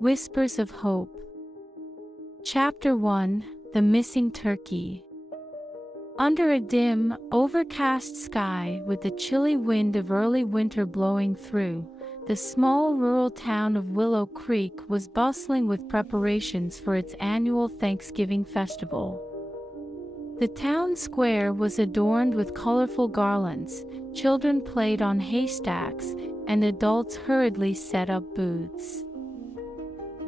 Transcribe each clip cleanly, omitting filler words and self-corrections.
Whispers of Hope. Chapter 1: The Missing Turkey. Under a dim, overcast sky with the chilly wind of early winter blowing through, the small rural town of Willow Creek was bustling with preparations for its annual Thanksgiving festival. The town square was adorned with colorful garlands, children played on haystacks, and adults hurriedly set up booths.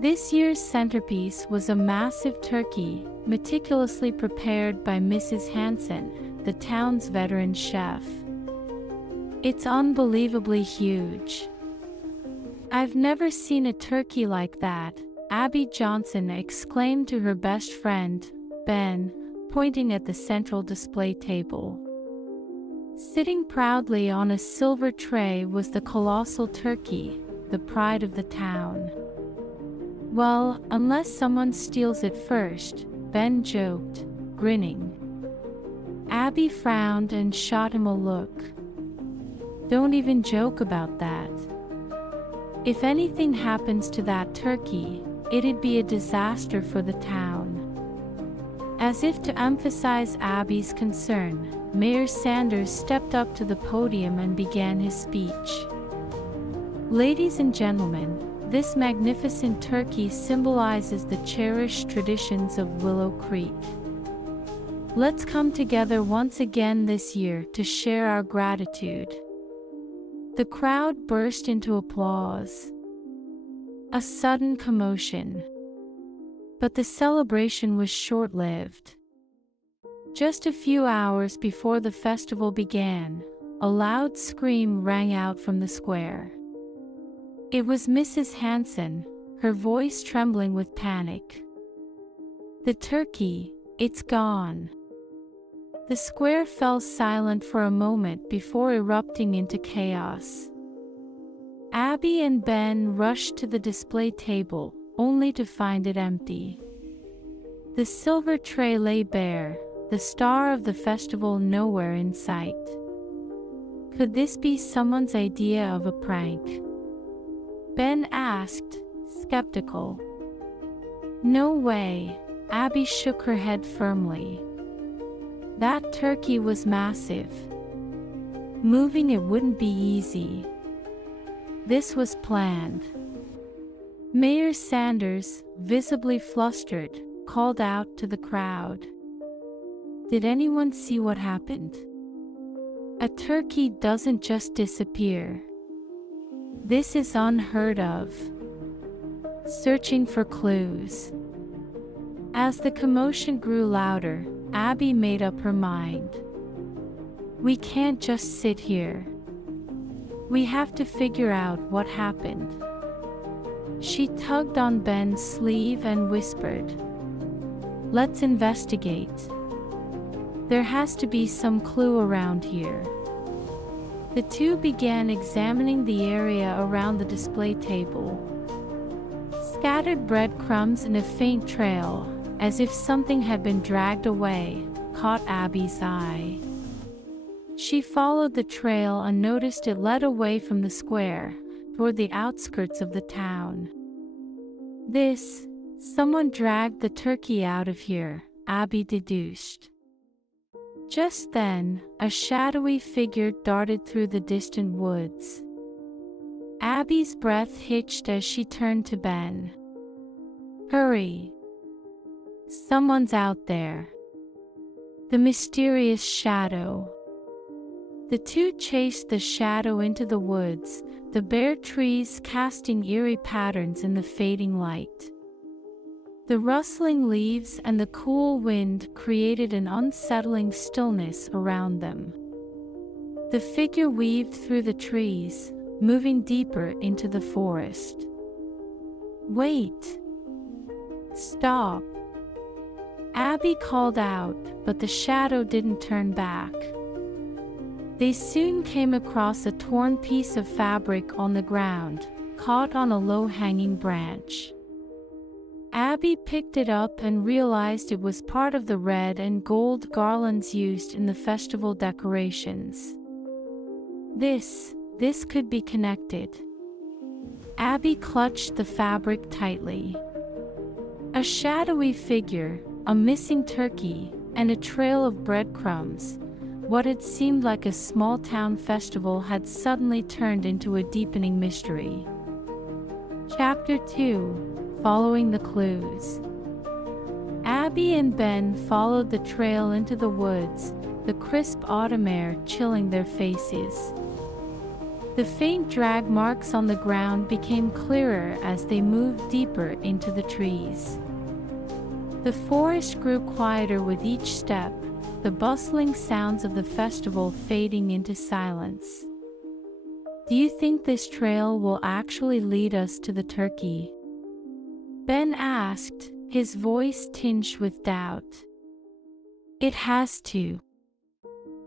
This year's centerpiece was a massive turkey, meticulously prepared by Mrs. Hansen, the town's veteran chef. It's unbelievably huge. "I've never seen a turkey like that," Abby Johnson exclaimed to her best friend, Ben, pointing at the central display table. Sitting proudly on a silver tray was the colossal turkey, the pride of the town. "Well, unless someone steals it first," Ben joked, grinning. Abby frowned and shot him a look. "Don't even joke about that. If anything happens to that turkey, it'd be a disaster for the town." As if to emphasize Abby's concern, Mayor Sanders stepped up to the podium and began his speech. "Ladies and gentlemen, this magnificent turkey symbolizes the cherished traditions of Willow Creek. Let's come together once again this year to share our gratitude." The crowd burst into applause. A sudden commotion. But the celebration was short-lived. Just a few hours before the festival began, a loud scream rang out from the square. It was Mrs. Hansen, her voice trembling with panic. "The turkey, it's gone." The square fell silent for a moment before erupting into chaos. Abby and Ben rushed to the display table, only to find it empty. The silver tray lay bare, the star of the festival nowhere in sight. Could this be someone's idea of a prank? Ben asked, skeptical. "No way," Abby shook her head firmly. "That turkey was massive. Moving it wouldn't be easy. This was planned." Mayor Sanders, visibly flustered, called out to the crowd. "Did anyone see what happened? A turkey doesn't just disappear. This is unheard of. Searching for clues." As the commotion grew louder, Abby made up her mind. "We can't just sit here. We have to figure out what happened." She tugged on Ben's sleeve and whispered, "Let's investigate. There has to be some clue around here." The two began examining the area around the display table. Scattered breadcrumbs in a faint trail, as if something had been dragged away, caught Abby's eye. She followed the trail and noticed it led away from the square, toward the outskirts of the town. Someone dragged the turkey out of here," Abby deduced. Just then, a shadowy figure darted through the distant woods. Abby's breath hitched as she turned to Ben. "Hurry! Someone's out there." The mysterious shadow. The two chased the shadow into the woods, the bare trees casting eerie patterns in the fading light. The rustling leaves and the cool wind created an unsettling stillness around them. The figure weaved through the trees, moving deeper into the forest. "Wait! Stop!" Abby called out, but the shadow didn't turn back. They soon came across a torn piece of fabric on the ground, caught on a low-hanging branch. Abby picked it up and realized it was part of the red and gold garlands used in the festival decorations. This could be connected. Abby clutched the fabric tightly. A shadowy figure, a missing turkey, and a trail of breadcrumbs. What had seemed like a small-town festival had suddenly turned into a deepening mystery. Chapter 2: Following the Clues. Abby and Ben followed the trail into the woods, the crisp autumn air chilling their faces. The faint drag marks on the ground became clearer as they moved deeper into the trees. The forest grew quieter with each step, the bustling sounds of the festival fading into silence. "Do you think this trail will actually lead us to the turkey?" Ben asked, his voice tinged with doubt. "It has to.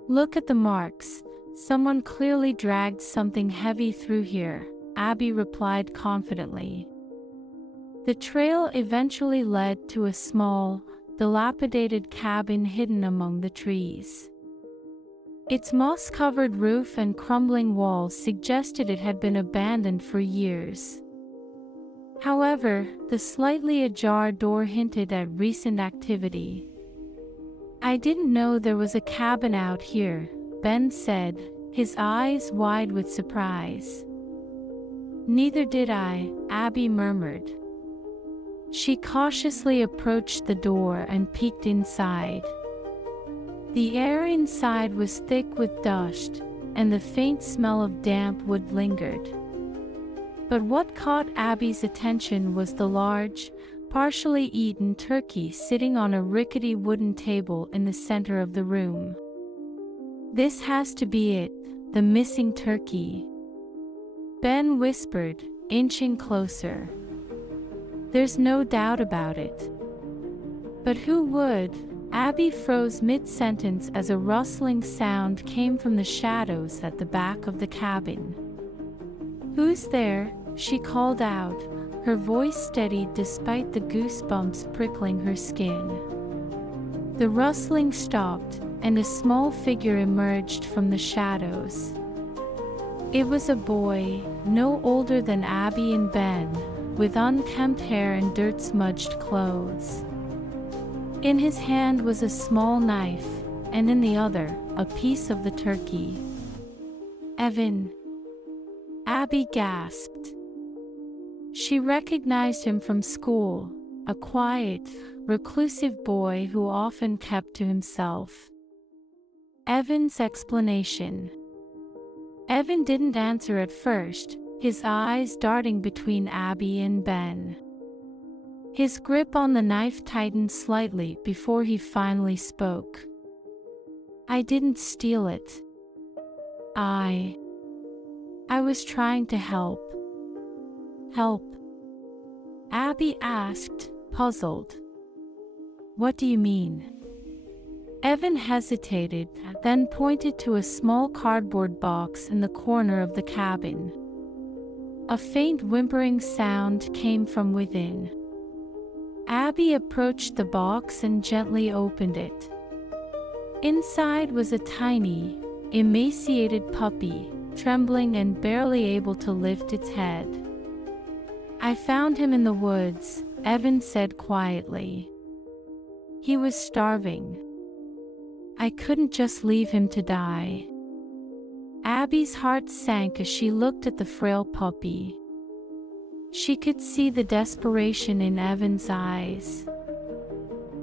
Look at the marks. Someone clearly dragged something heavy through here," Abby replied confidently. The trail eventually led to a small, dilapidated cabin hidden among the trees. Its moss-covered roof and crumbling walls suggested it had been abandoned for years. However, the slightly ajar door hinted at recent activity. "I didn't know there was a cabin out here," Ben said, his eyes wide with surprise. "Neither did I," Abby murmured. She cautiously approached the door and peeked inside. The air inside was thick with dust, and the faint smell of damp wood lingered. But what caught Abby's attention was the large, partially eaten turkey sitting on a rickety wooden table in the center of the room. "This has to be it, the missing turkey," Ben whispered, inching closer. "There's no doubt about it." "But who would?" Abby froze mid-sentence as a rustling sound came from the shadows at the back of the cabin. "Who's there?" she called out, her voice steady despite the goosebumps prickling her skin. The rustling stopped, and a small figure emerged from the shadows. It was a boy, no older than Abby and Ben, with unkempt hair and dirt-smudged clothes. In his hand was a small knife, and in the other, a piece of the turkey. "Evan!" Abby gasped. She recognized him from school, a quiet, reclusive boy who often kept to himself. Evan's explanation. Evan didn't answer at first, his eyes darting between Abby and Ben. His grip on the knife tightened slightly before he finally spoke. "I didn't steal it. I was trying to help." "Help?" Abby asked, puzzled. "What do you mean?" Evan hesitated, then pointed to a small cardboard box in the corner of the cabin. A faint whimpering sound came from within. Abby approached the box and gently opened it. Inside was a tiny, emaciated puppy, trembling and barely able to lift its head. "I found him in the woods," Evan said quietly. "He was starving. I couldn't just leave him to die." Abby's heart sank as she looked at the frail puppy. She could see the desperation in Evan's eyes.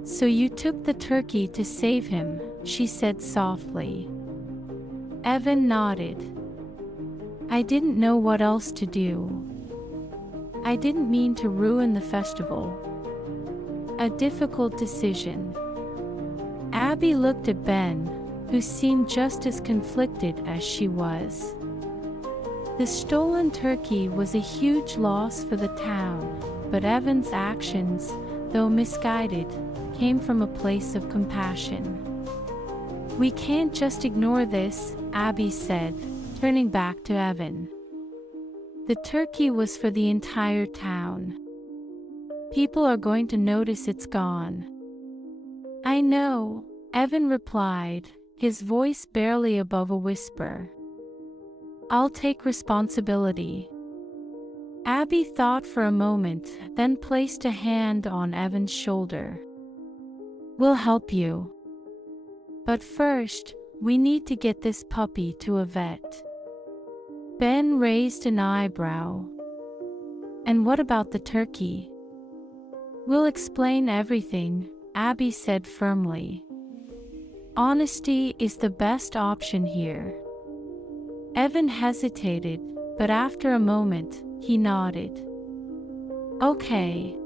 "So you took the turkey to save him," she said softly. Evan nodded. "I didn't know what else to do. I didn't mean to ruin the festival." A difficult decision. Abby looked at Ben, who seemed just as conflicted as she was. The stolen turkey was a huge loss for the town, but Evan's actions, though misguided, came from a place of compassion. "We can't just ignore this," Abby said, turning back to Evan. "The turkey was for the entire town. People are going to notice it's gone." "I know," Evan replied, his voice barely above a whisper. "I'll take responsibility." Abby thought for a moment, then placed a hand on Evan's shoulder. "We'll help you. But first, we need to get this puppy to a vet." Ben raised an eyebrow. "And what about the turkey?" "We'll explain everything," Abby said firmly. "Honesty is the best option here." Evan hesitated, but after a moment, he nodded. "Okay.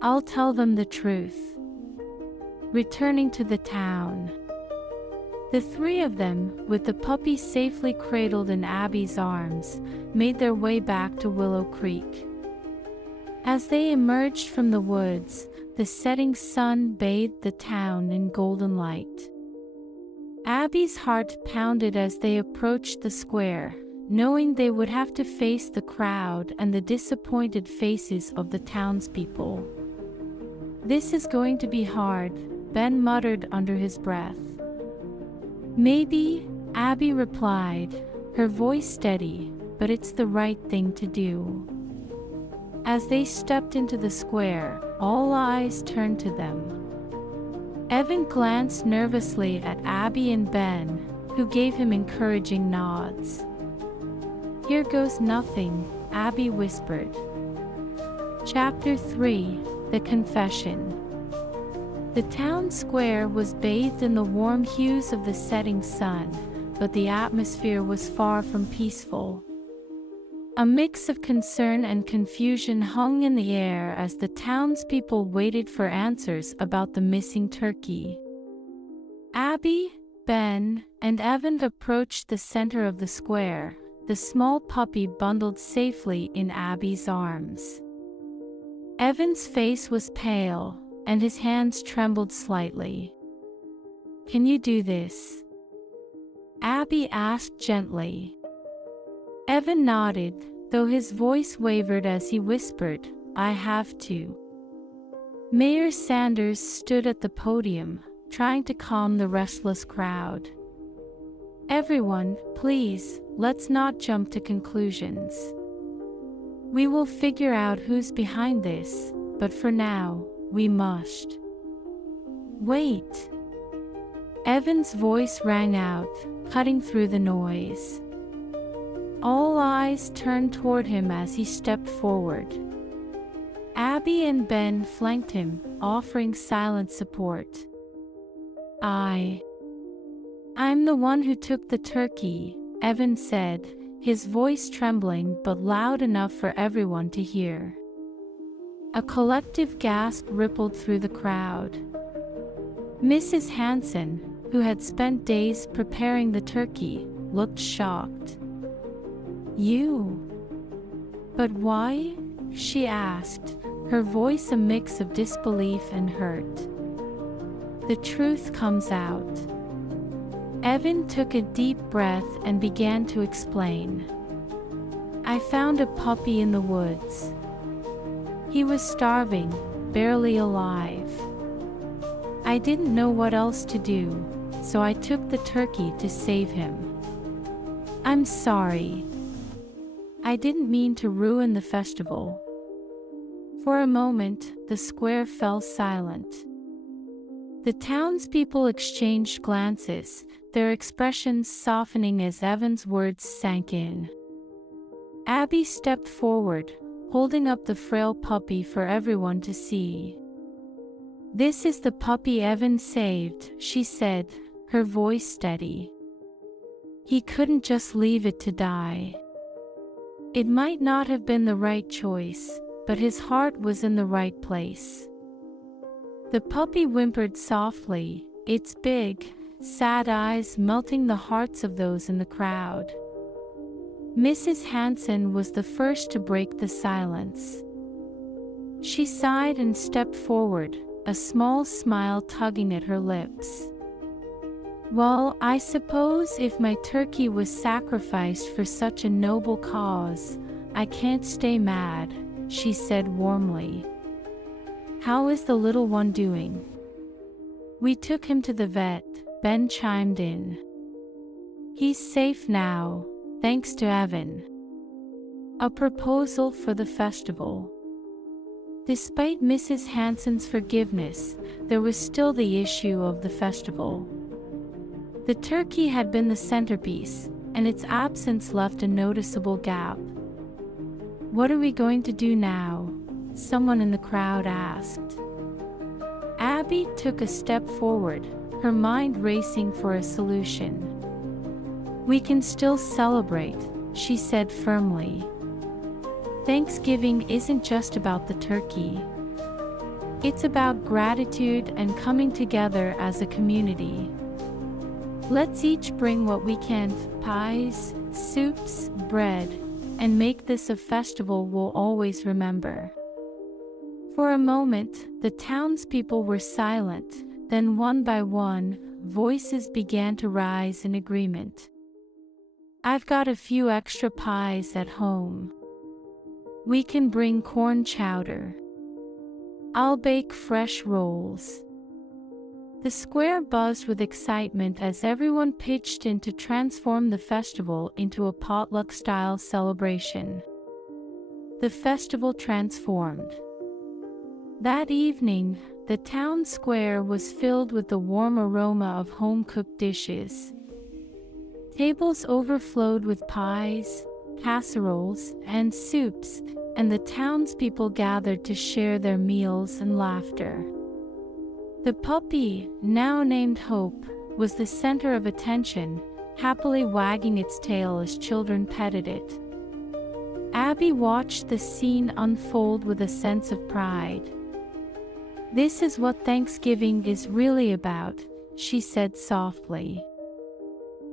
I'll tell them the truth." Returning to the town, the three of them, with the puppy safely cradled in Abby's arms, made their way back to Willow Creek. As they emerged from the woods, the setting sun bathed the town in golden light. Abby's heart pounded as they approached the square, knowing they would have to face the crowd and the disappointed faces of the townspeople. "This is going to be hard," Ben muttered under his breath. "Maybe," Abby replied, her voice steady, "but it's the right thing to do." As they stepped into the square, all eyes turned to them. Evan glanced nervously at Abby and Ben, who gave him encouraging nods. "Here goes nothing," Abby whispered. Chapter 3: The Confession. The town square was bathed in the warm hues of the setting sun, but the atmosphere was far from peaceful. A mix of concern and confusion hung in the air as the townspeople waited for answers about the missing turkey. Abby, Ben, and Evan approached the center of the square, the small puppy bundled safely in Abby's arms. Evan's face was pale, and his hands trembled slightly. "Can you do this?" Abby asked gently. Evan nodded, though his voice wavered as he whispered, "I have to." Mayor Sanders stood at the podium, trying to calm the restless crowd. "Everyone, please, let's not jump to conclusions. We will figure out who's behind this, but for now, we must." "Wait." Evan's voice rang out, cutting through the noise. All eyes turned toward him as he stepped forward. Abby and Ben flanked him, offering silent support. I'm the one who took the turkey," Evan said, his voice trembling but loud enough for everyone to hear. A collective gasp rippled through the crowd. Mrs. Hanson, who had spent days preparing the turkey, looked shocked. "You? But why?" she asked, her voice a mix of disbelief and hurt. "The truth comes out." Evan took a deep breath and began to explain. "I found a puppy in the woods. He was starving, barely alive. I didn't know what else to do, so I took the turkey to save him. I'm sorry. I didn't mean to ruin the festival." For a moment, the square fell silent. The townspeople exchanged glances, their expressions softening as Evan's words sank in. Abby stepped forward, holding up the frail puppy for everyone to see. "This is the puppy Evan saved," she said, her voice steady. "He couldn't just leave it to die. It might not have been the right choice, but his heart was in the right place." The puppy whimpered softly, its big, sad eyes melting the hearts of those in the crowd. Mrs. Hanson was the first to break the silence. She sighed and stepped forward, a small smile tugging at her lips. "Well, I suppose if my turkey was sacrificed for such a noble cause, I can't stay mad," she said warmly. "How is the little one doing?" "We took him to the vet," Ben chimed in. "He's safe now, thanks to Evan." A proposal for the festival. Despite Mrs. Hanson's forgiveness, there was still the issue of the festival. The turkey had been the centerpiece, and its absence left a noticeable gap. "What are we going to do now?" someone in the crowd asked. Abby took a step forward, her mind racing for a solution. "We can still celebrate," she said firmly. Thanksgiving isn't just about the turkey. It's about gratitude and coming together as a community. Let's each bring what we can, pies, soups, bread, and make this a festival we'll always remember. For a moment, the townspeople were silent, then one by one, voices began to rise in agreement. "I've got a few extra pies at home. We can bring corn chowder. I'll bake fresh rolls." The square buzzed with excitement as everyone pitched in to transform the festival into a potluck-style celebration. The festival transformed. That evening, the town square was filled with the warm aroma of home-cooked dishes. Tables overflowed with pies, casseroles, and soups, and the townspeople gathered to share their meals and laughter. The puppy, now named Hope, was the center of attention, happily wagging its tail as children petted it. Abby watched the scene unfold with a sense of pride. "This is what Thanksgiving is really about," she said softly.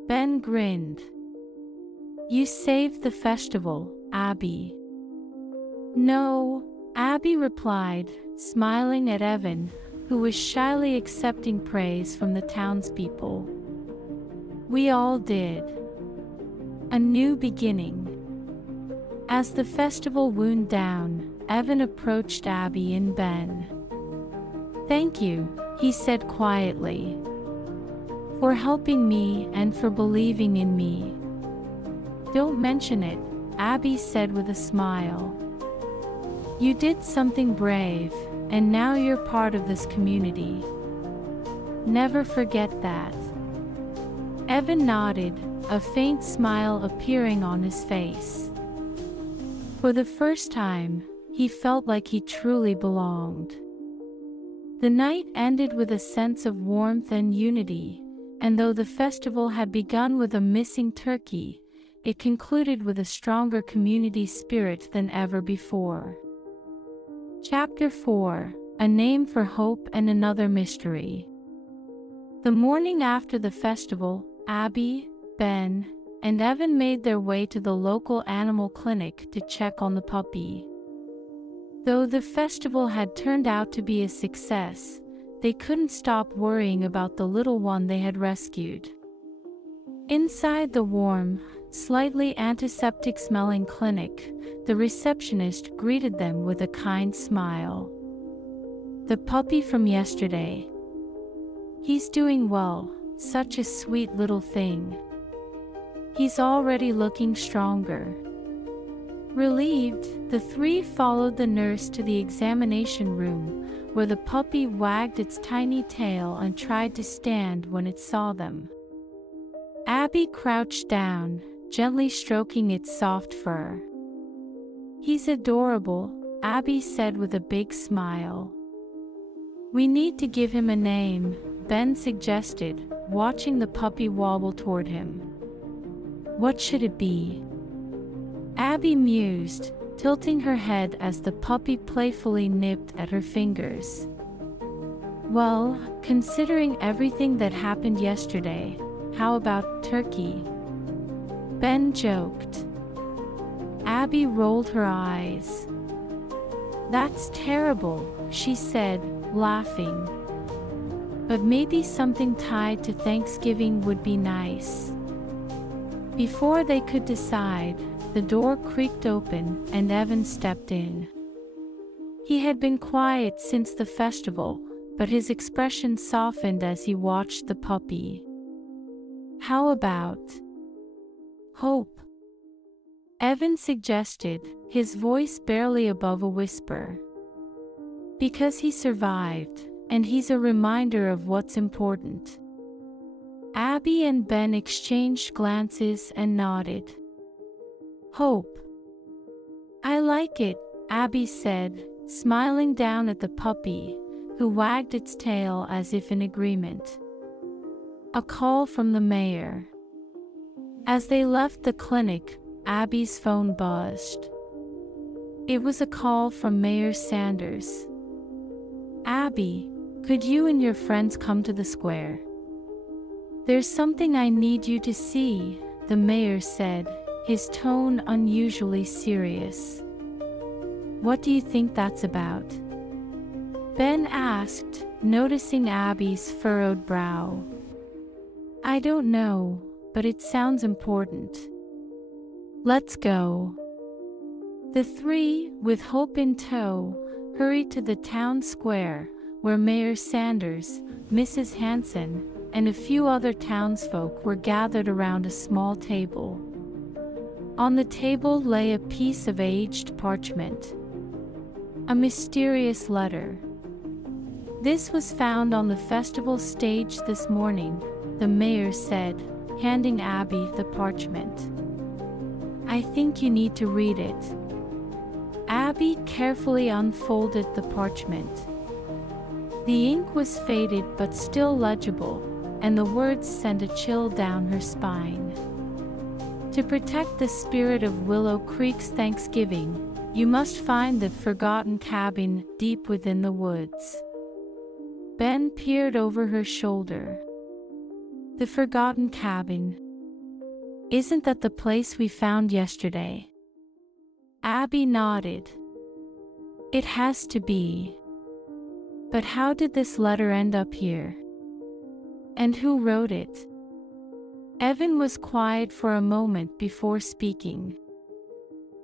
Ben grinned. "You saved the festival, Abby." "No," Abby replied, smiling at Evan, who was shyly accepting praise from the townspeople. "We all did. A new beginning." As the festival wound down, Evan approached Abby and Ben. "Thank you," he said quietly, "for helping me and for believing in me." "Don't mention it," Abby said with a smile. "You did something brave, and now you're part of this community. Never forget that." Evan nodded, a faint smile appearing on his face. For the first time, he felt like he truly belonged. The night ended with a sense of warmth and unity, and though the festival had begun with a missing turkey, it concluded with a stronger community spirit than ever before. Chapter 4: A Name for Hope and Another Mystery. The morning after the festival, Abby, Ben, and Evan made their way to the local animal clinic to check on the puppy. Though the festival had turned out to be a success, they couldn't stop worrying about the little one they had rescued. Inside the warm, slightly antiseptic-smelling clinic, the receptionist greeted them with a kind smile. "The puppy from yesterday. He's doing well, such a sweet little thing. He's already looking stronger." Relieved, the three followed the nurse to the examination room, where the puppy wagged its tiny tail and tried to stand when it saw them. Abby crouched down, gently stroking its soft fur. "He's adorable," Abby said with a big smile. "We need to give him a name," Ben suggested, watching the puppy wobble toward him. "What should it be?" Abby mused, tilting her head as the puppy playfully nipped at her fingers. "Well, considering everything that happened yesterday, how about Turkey?" Ben joked. Abby rolled her eyes. "That's terrible," she said, laughing. "But maybe something tied to Thanksgiving would be nice." Before they could decide, the door creaked open and Evan stepped in. He had been quiet since the festival, but his expression softened as he watched the puppy. "How about Hope?" Evan suggested, his voice barely above a whisper. Because he survived, and he's a reminder of what's important. Abby and Ben exchanged glances and nodded. Hope. I like it, Abby said, smiling down at the puppy, who wagged its tail as if in agreement. A call from the mayor. As they left the clinic, Abby's phone buzzed. It was a call from Mayor Sanders. Abby, could you and your friends come to the square? There's something I need you to see, the mayor said, his tone unusually serious. What do you think that's about? Ben asked, noticing Abby's furrowed brow. I don't know, but it sounds important. Let's go. The three, with Hope in tow, hurried to the town square, where Mayor Sanders, Mrs. Hanson, and a few other townsfolk were gathered around a small table. On the table lay a piece of aged parchment. A mysterious letter. This was found on the festival stage this morning, the mayor said, handing Abby the parchment. I think you need to read it. Abby carefully unfolded the parchment. The ink was faded but still legible, and the words sent a chill down her spine. To protect the spirit of Willow Creek's Thanksgiving, you must find the forgotten cabin deep within the woods. Ben peered over her shoulder. The forgotten cabin. Isn't that the place we found yesterday? Abby nodded. It has to be. But how did this letter end up here? And who wrote it? Evan was quiet for a moment before speaking.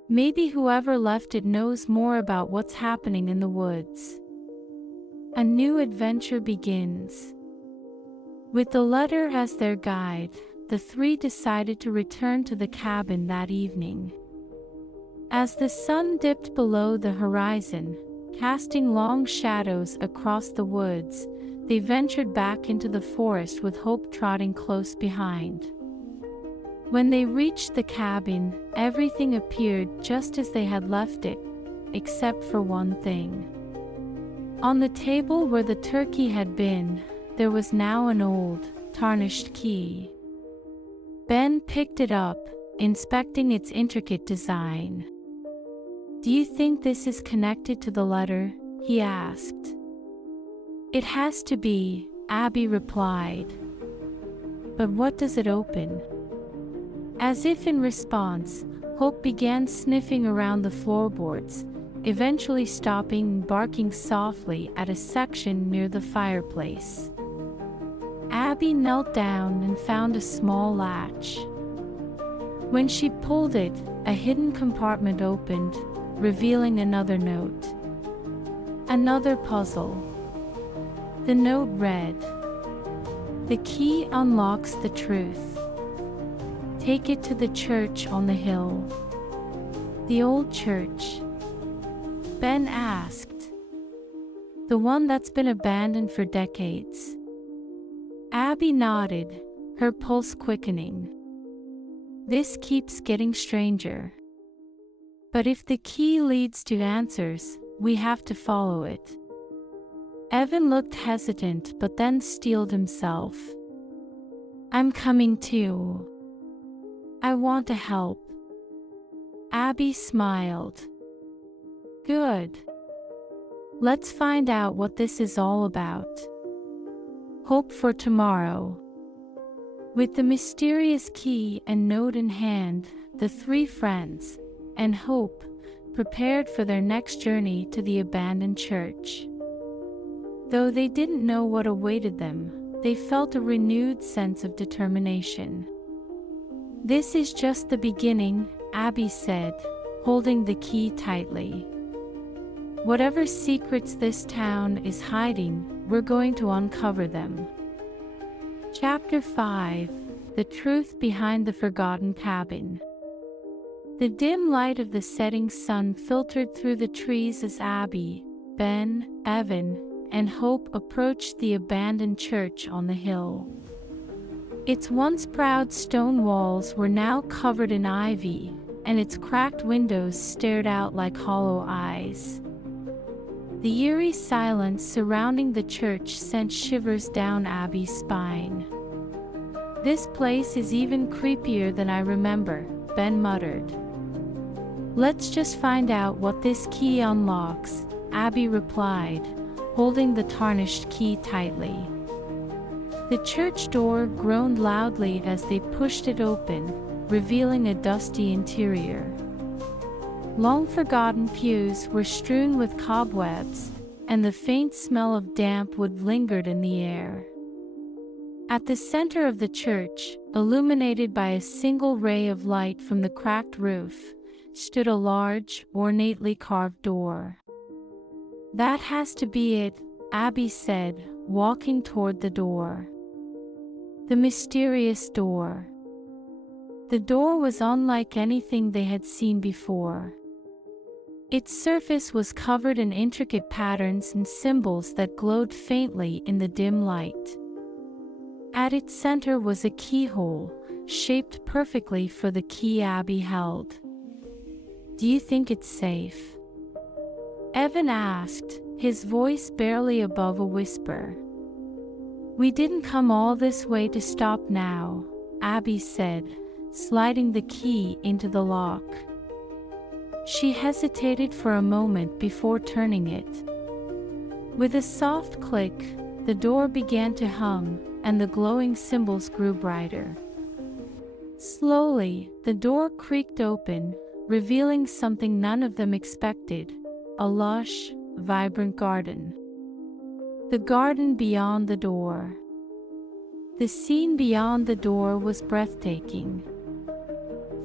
Maybe whoever left it knows more about what's happening in the woods. A new adventure begins. With the letter as their guide, the three decided to return to the cabin that evening. As the sun dipped below the horizon, casting long shadows across the woods, they ventured back into the forest with Hope trotting close behind. When they reached the cabin, everything appeared just as they had left it, except for one thing. On the table where the turkey had been, there was now an old, tarnished key. Ben picked it up, inspecting its intricate design. Do you think this is connected to the letter? He asked. It has to be, Abby replied. But what does it open? As if in response, Hope began sniffing around the floorboards, eventually stopping and barking softly at a section near the fireplace. Abby knelt down and found a small latch. When she pulled it, a hidden compartment opened, revealing another note. Another puzzle. The note read, "The key unlocks the truth. Take it to the church on the hill." The old church? Ben asked. The one that's been abandoned for decades. Abby nodded, her pulse quickening. This keeps getting stranger. But if the key leads to answers, we have to follow it. Evan looked hesitant but then steeled himself. I'm coming too. I want to help. Abby smiled. Good. Let's find out what this is all about. Hope for tomorrow. With the mysterious key and note in hand, the three friends, and Hope, prepared for their next journey to the abandoned church. Though they didn't know what awaited them, they felt a renewed sense of determination. This is just the beginning, Abby said, holding the key tightly. Whatever secrets this town is hiding, we're going to uncover them. Chapter 5: The Truth Behind the Forgotten Cabin. The dim light of the setting sun filtered through the trees as Abby, Ben, Evan, and Hope approached the abandoned church on the hill. Its once proud stone walls were now covered in ivy, and its cracked windows stared out like hollow eyes. The eerie silence surrounding the church sent shivers down Abby's spine. "This place is even creepier than I remember," Ben muttered. "Let's just find out what this key unlocks," Abby replied, holding the tarnished key tightly. The church door groaned loudly as they pushed it open, revealing a dusty interior. Long-forgotten pews were strewn with cobwebs, and the faint smell of damp wood lingered in the air. At the center of the church, illuminated by a single ray of light from the cracked roof, stood a large, ornately carved door. "That has to be it," Abby said, walking toward the door. The mysterious door. The door was unlike anything they had seen before. Its surface was covered in intricate patterns and symbols that glowed faintly in the dim light. At its center was a keyhole, shaped perfectly for the key Abby held. "Do you think it's safe?" Evan asked, his voice barely above a whisper. "We didn't come all this way to stop now," Abby said, sliding the key into the lock. She hesitated for a moment before turning it. With a soft click, the door began to hum, and the glowing symbols grew brighter. Slowly, the door creaked open, revealing something none of them expected: a lush, vibrant garden. The garden beyond the door. The scene beyond the door was breathtaking.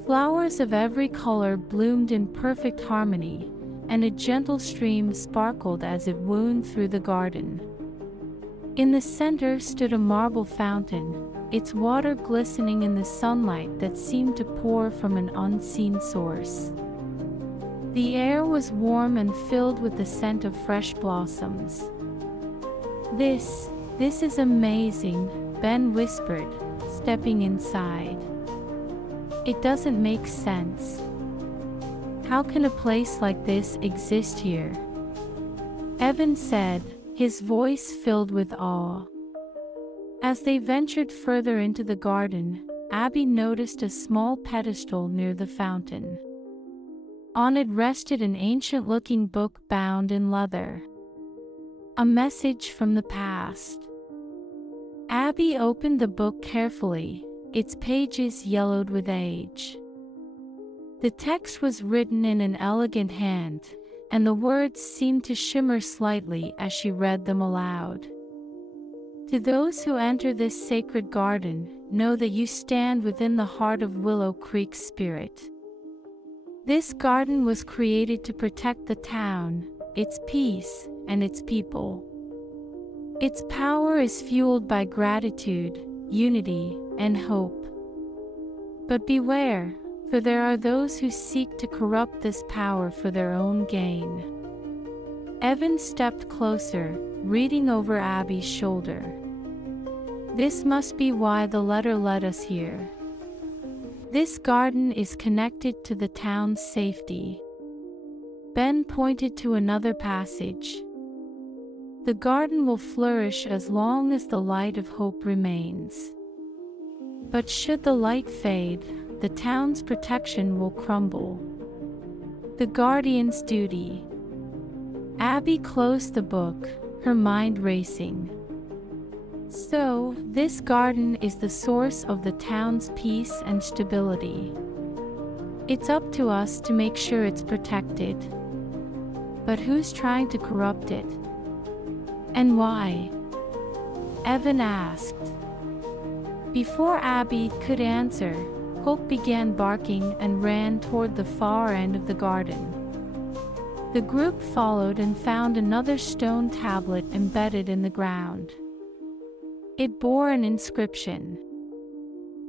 Flowers of every color bloomed in perfect harmony, and a gentle stream sparkled as it wound through the garden. In the center stood a marble fountain, its water glistening in the sunlight that seemed to pour from an unseen source. The air was warm and filled with the scent of fresh blossoms. This is amazing," Ben whispered, stepping inside. "It doesn't make sense. How can a place like this exist here?" Evan said, his voice filled with awe. As they ventured further into the garden, Abby noticed a small pedestal near the fountain. On it rested an ancient-looking book bound in leather. A message from the past. Abby opened the book carefully, its pages yellowed with age. The text was written in an elegant hand, and the words seemed to shimmer slightly as she read them aloud. "To those who enter this sacred garden, know that you stand within the heart of Willow Creek's spirit. This garden was created to protect the town, its peace, and its people. Its power is fueled by gratitude, unity, and hope. But beware, for there are those who seek to corrupt this power for their own gain." Evan stepped closer, reading over Abby's shoulder. "This must be why the letter led us here. This garden is connected to the town's safety." Ben pointed to another passage. "The garden will flourish as long as the light of hope remains. But should the light fade, the town's protection will crumble. The guardian's duty." Abby closed the book, her mind racing. So, this garden is the source of the town's peace and stability. It's up to us to make sure it's protected. But who's trying to corrupt it? And why? Evan asked. Before Abby could answer, Hope began barking and ran toward the far end of the garden. The group followed and found another stone tablet embedded in the ground. It bore an inscription: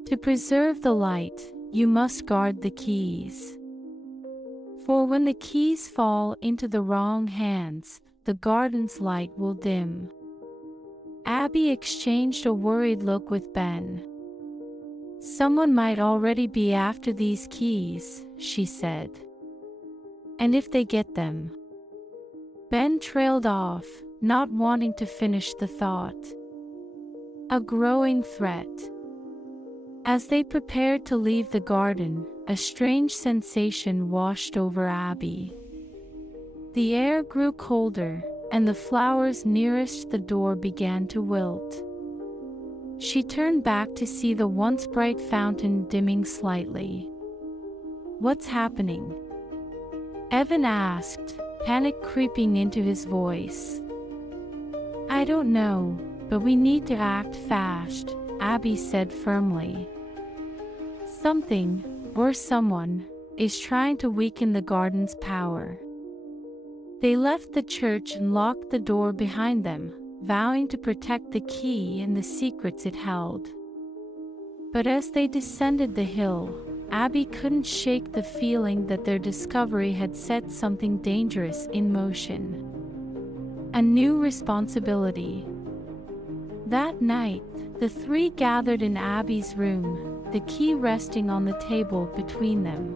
"To preserve the light, you must guard the keys." For when the keys fall into the wrong hands, the garden's light will dim. Abby exchanged a worried look with Ben. Someone might already be after these keys, she said. And if they get them? Ben trailed off, not wanting to finish the thought. A growing threat. As they prepared to leave the garden, a strange sensation washed over Abby. The air grew colder, and the flowers nearest the door began to wilt. She turned back to see the once bright fountain dimming slightly. "What's happening?" Evan asked, panic creeping into his voice. "I don't know, but we need to act fast," Abby said firmly. "Something, or someone, is trying to weaken the garden's power." They left the church and locked the door behind them, vowing to protect the key and the secrets it held. But as they descended the hill, Abby couldn't shake the feeling that their discovery had set something dangerous in motion. A new responsibility. That night, the three gathered in Abby's room, the key resting on the table between them.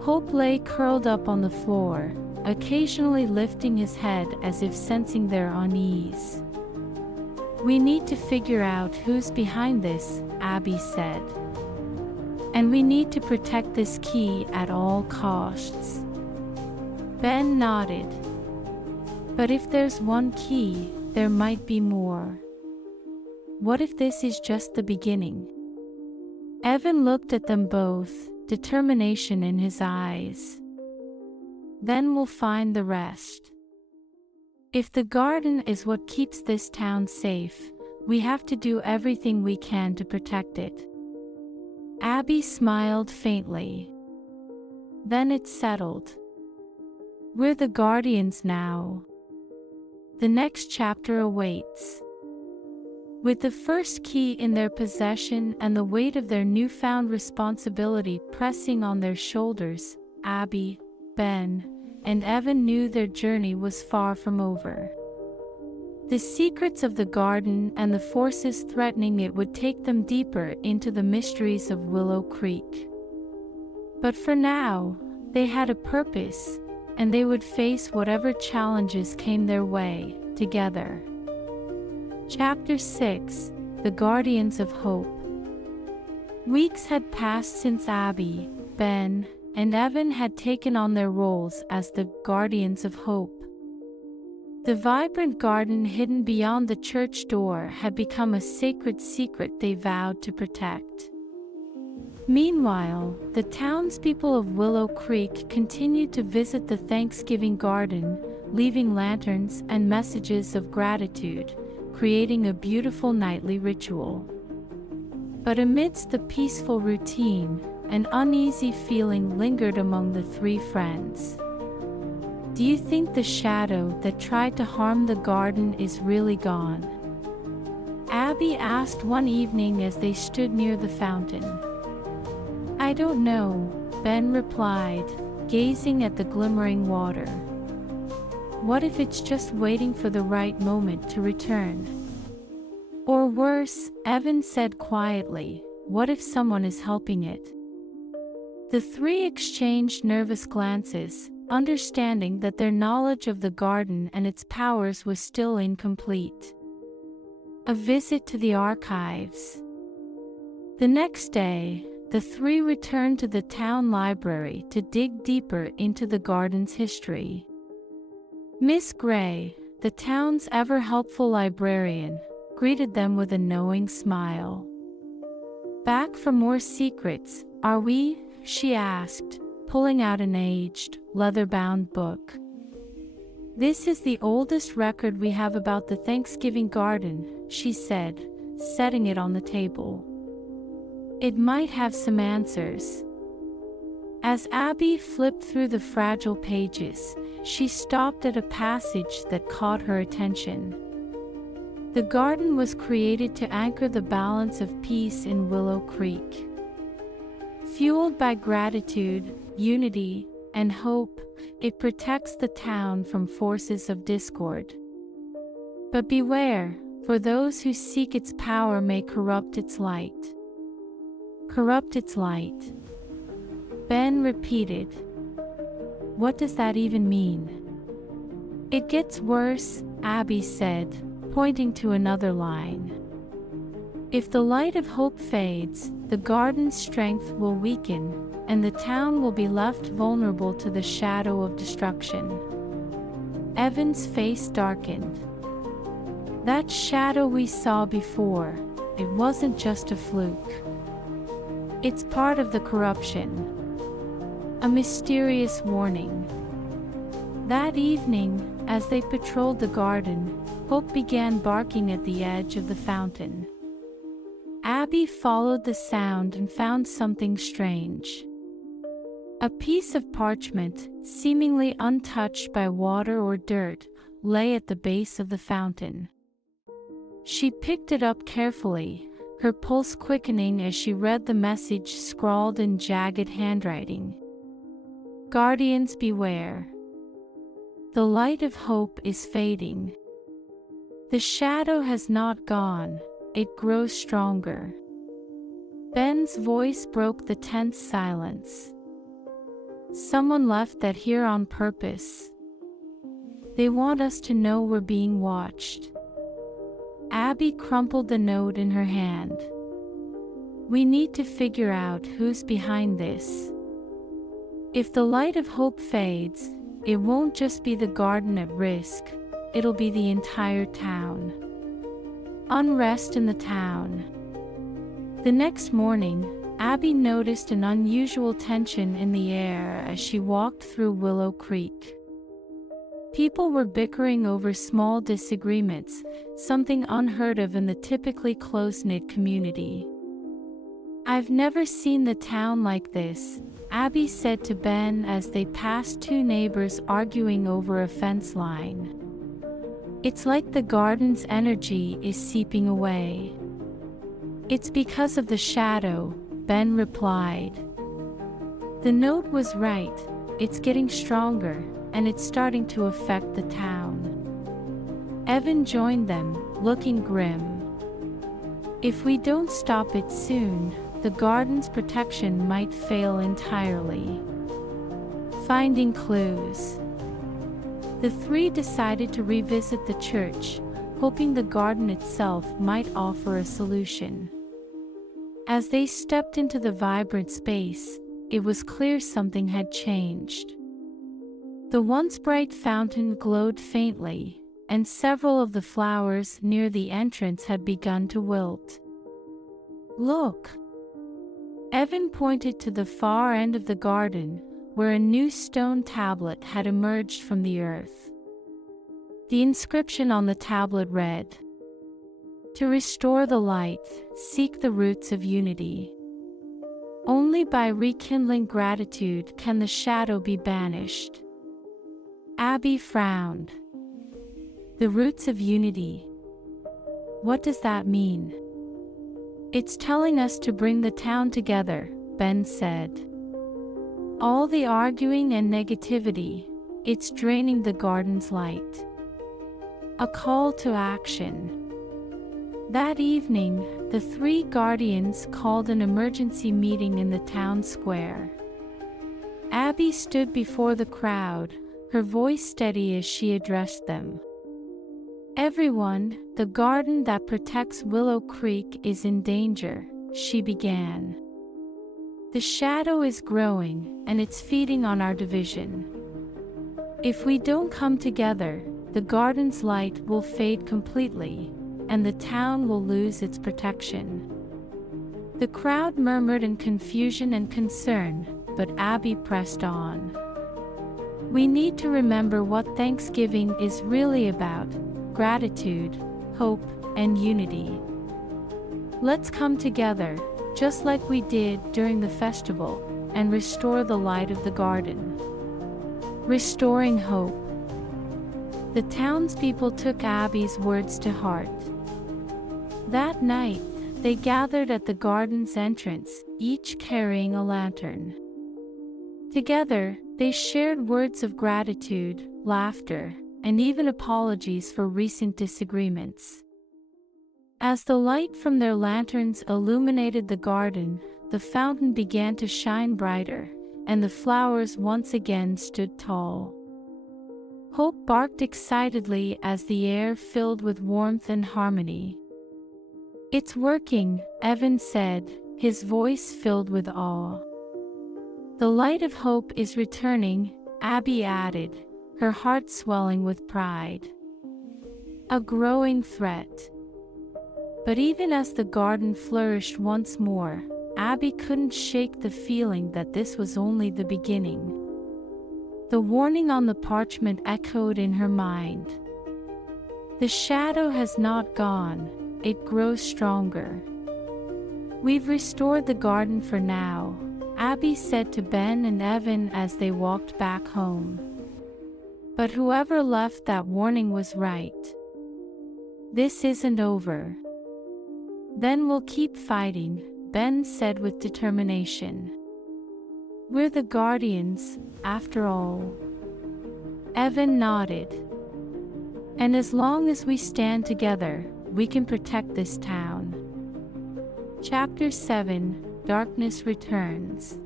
Hope lay curled up on the floor, occasionally lifting his head as if sensing their unease. "We need to figure out who's behind this," Abby said. "And we need to protect this key at all costs." Ben nodded. "But if there's one key, there might be more. What if this is just the beginning?" Evan looked at them both, determination in his eyes. "Then we'll find the rest. If the garden is what keeps this town safe, we have to do everything we can to protect it." Abby smiled faintly. "Then it's settled. We're the guardians now." The next chapter awaits. With the first key in their possession and the weight of their newfound responsibility pressing on their shoulders, Abby, Ben, and Evan knew their journey was far from over. The secrets of the garden and the forces threatening it would take them deeper into the mysteries of Willow Creek. But for now, they had a purpose, and they would face whatever challenges came their way, together. Chapter 6: The Guardians of Hope. Weeks had passed since Abby, Ben, and Evan had taken on their roles as the Guardians of Hope. The vibrant garden hidden beyond the church door had become a sacred secret they vowed to protect. Meanwhile, the townspeople of Willow Creek continued to visit the Thanksgiving garden, leaving lanterns and messages of gratitude, creating a beautiful nightly ritual. But amidst the peaceful routine, an uneasy feeling lingered among the three friends. "Do you think the shadow that tried to harm the garden is really gone?" Abby asked one evening as they stood near the fountain. "I don't know," Ben replied, gazing at the glimmering water. "What if it's just waiting for the right moment to return?" "Or worse," Evan said quietly, "what if someone is helping it?" The three exchanged nervous glances, understanding that their knowledge of the garden and its powers was still incomplete. A visit to the archives. The next day, the three returned to the town library to dig deeper into the garden's history. Miss Gray, the town's ever-helpful librarian, greeted them with a knowing smile. "Back for more secrets, are we?" she asked, pulling out an aged, leather-bound book. "This is the oldest record we have about the Thanksgiving garden," she said, setting it on the table. "It might have some answers." As Abby flipped through the fragile pages, she stopped at a passage that caught her attention. The garden was created to anchor the balance of peace in Willow Creek. Fueled by gratitude, unity, and hope, it protects the town from forces of discord. But beware, for those who seek its power may corrupt its light. Corrupt its light. Ben repeated. What does that even mean? It gets worse, Abby said, pointing to another line. If the light of hope fades, the garden's strength will weaken, and the town will be left vulnerable to the shadow of destruction. Evan's face darkened. That shadow we saw before, it wasn't just a fluke. It's part of the corruption. A mysterious warning. That evening, as they patrolled the garden, Hope began barking at the edge of the fountain. Abby followed the sound and found something strange. A piece of parchment, seemingly untouched by water or dirt, lay at the base of the fountain. She picked it up carefully, her pulse quickening as she read the message scrawled in jagged handwriting. Guardians beware. The light of hope is fading. The shadow has not gone, it grows stronger. Ben's voice broke the tense silence. Someone left that here on purpose. They want us to know we're being watched. Abby crumpled the note in her hand. We need to figure out who's behind this. If the light of hope fades, it won't just be the garden at risk, it'll be the entire town. Unrest in the town. The next morning, Abby noticed an unusual tension in the air as she walked through Willow Creek. People were bickering over small disagreements, something unheard of in the typically close-knit community. I've never seen the town like this, Abby said to Ben as they passed two neighbors arguing over a fence line. It's like the garden's energy is seeping away. It's because of the shadow, Ben replied. The note was right, it's getting stronger, and it's starting to affect the town. Evan joined them, looking grim. If we don't stop it soon, the garden's protection might fail entirely. Finding clues. The three decided to revisit the church, hoping the garden itself might offer a solution. As they stepped into the vibrant space, it was clear something had changed. The once bright fountain glowed faintly, and several of the flowers near the entrance had begun to wilt. Look! Evan pointed to the far end of the garden, where a new stone tablet had emerged from the earth. The inscription on the tablet read, "To restore the light, seek the roots of unity. Only by rekindling gratitude can the shadow be banished." Abby frowned. The roots of unity. What does that mean? It's telling us to bring the town together, Ben said. All the arguing and negativity, it's draining the garden's light. A call to action. That evening, the three guardians called an emergency meeting in the town square. Abby stood before the crowd, her voice steady as she addressed them. Everyone, the garden that protects Willow Creek is in danger, she began. The shadow is growing, and it's feeding on our division. If we don't come together, the garden's light will fade completely, and the town will lose its protection. The crowd murmured in confusion and concern, but Abby pressed on. We need to remember what Thanksgiving is really about: gratitude, hope, and unity. Let's come together, just like we did during the festival, and restore the light of the garden. Restoring hope. The townspeople took Abby's words to heart. That night, they gathered at the garden's entrance, each carrying a lantern. Together, They shared words of gratitude, laughter, and even apologies for recent disagreements. As the light from their lanterns illuminated the garden, the fountain began to shine brighter, and the flowers once again stood tall. Hope barked excitedly as the air filled with warmth and harmony. "It's working," Evan said, his voice filled with awe. "The light of hope is returning," Abby added, her heart swelling with pride. A growing threat. But even as the garden flourished once more, Abby couldn't shake the feeling that this was only the beginning. The warning on the parchment echoed in her mind. "The shadow has not gone, it grows stronger." "We've restored the garden for now," Abby said to Ben and Evan as they walked back home. "But whoever left that warning was right. This isn't over." "Then we'll keep fighting," Ben said with determination. "We're the guardians, after all." Evan nodded. "And as long as we stand together, we can protect this town." Chapter 7: Darkness Returns.